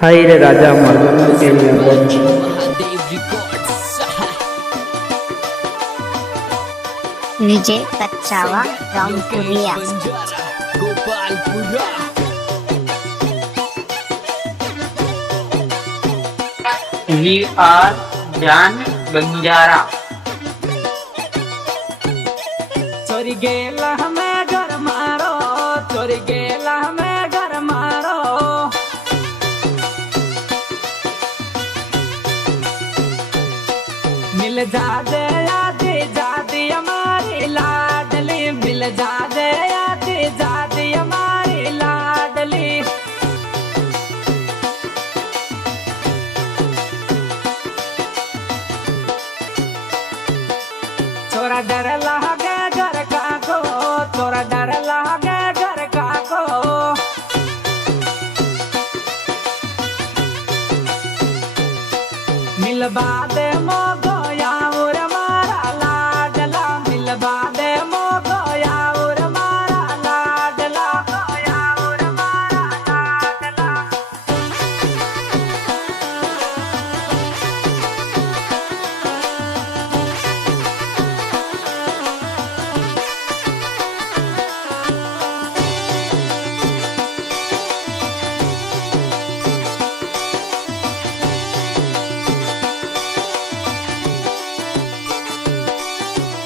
हाय रे राजा मर्दनों के लिए बोल। विजय कच्चावा रामपुरिया गोपालपुरा वी आर जान बंजारा चोरी गेला हमें घर मारो, चोरी गेला हमें घर मारो। मिल जा दे आधी जाती हमारी लाडली, मिल जा दे आधी जाती हमारी लाडली। छोरा डर लागे घर का को, छोरा डर लागे घर का को। मिलबा दे मोगो याउर मारा लाडला, मिलबा दे मोगो याउर मारा लाडला, याउर मारा लाडला।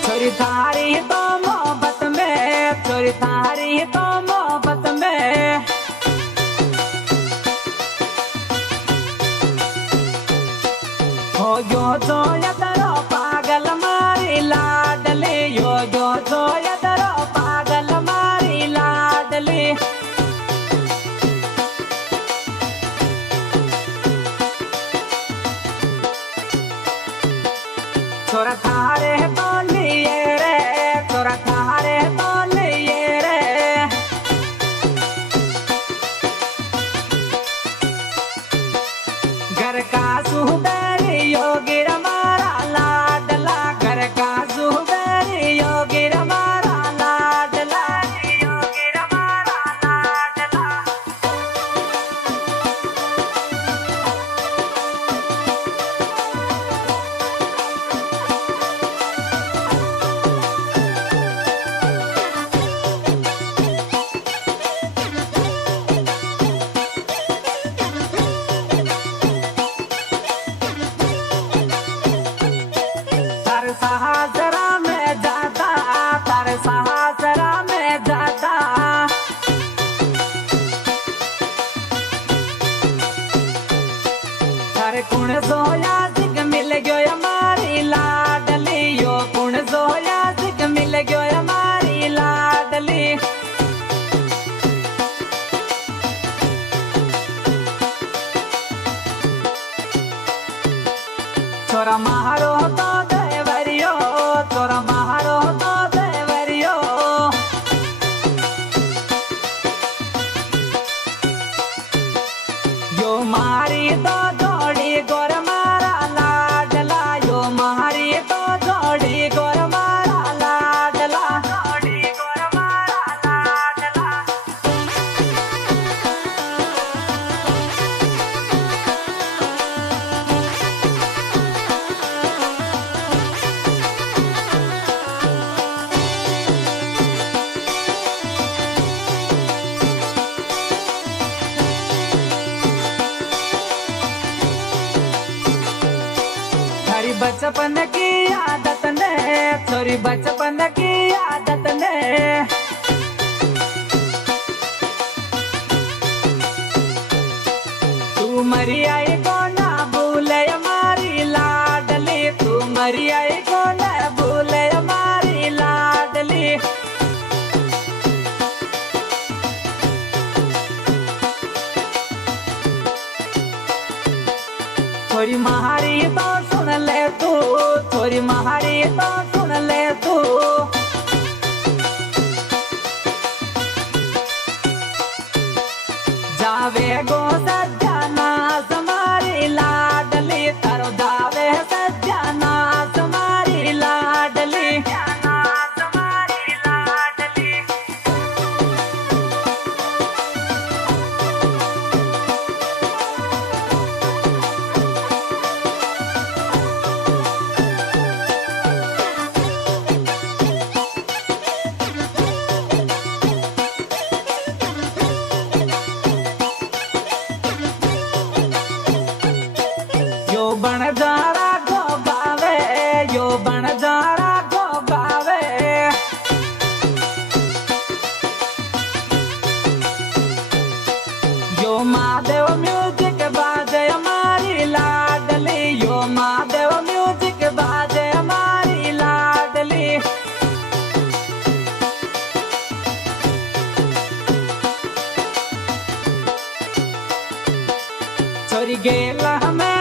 छोरी थारी तो मोहब्बत में, छोरी थारी तो मोहब्बत में। हो यो जो यदरो पागल मारी लाडली, यो जो यदरो पागल मारी लाडली। छोरा थारे तो लिए रे, छोरा थारे तो लिए रे। घर का सुबेरी योगी रमारा लाडला, घर का सुबेरी योगी रमारा लाडला, योगी रमारा लाडला। तार सहासरा में जाता, तार सहासरा में जाता। तार कुण सोया सिक मिल गयो हमारी लाडली, यो कुण सोया सिक मिल गयो हमारी लाडली। छोरा मारो तो देवरियो, छोरा मारो तो देवरियो। यो मारी तो जोड़ी गोर मारा लाडला, यो मारी तो जोड़ी गोर मारा लाडला, जोड़ी गोर मारा लाडला। छोरी बचपन की आदत ने, छोरी बचपन की आदत ने। तू मरी आई को ना भूले हमारी लाडली, तू मरी आई को ना भूले हमारी लाडली। छोरी महारी तो सुन ले तू, छोरी महारी तो सुन ले तू। जावे गो सज्जनास हमारी लाडली, तारो जावे सज्जनास हमारी लाडली, सज्जनास हमारी लाडली। महादेव म्यूजिक बाजे हमारी लाडली यो महादेव म्यूजिक बाजे हमारी लाडली छोरी गेला हमें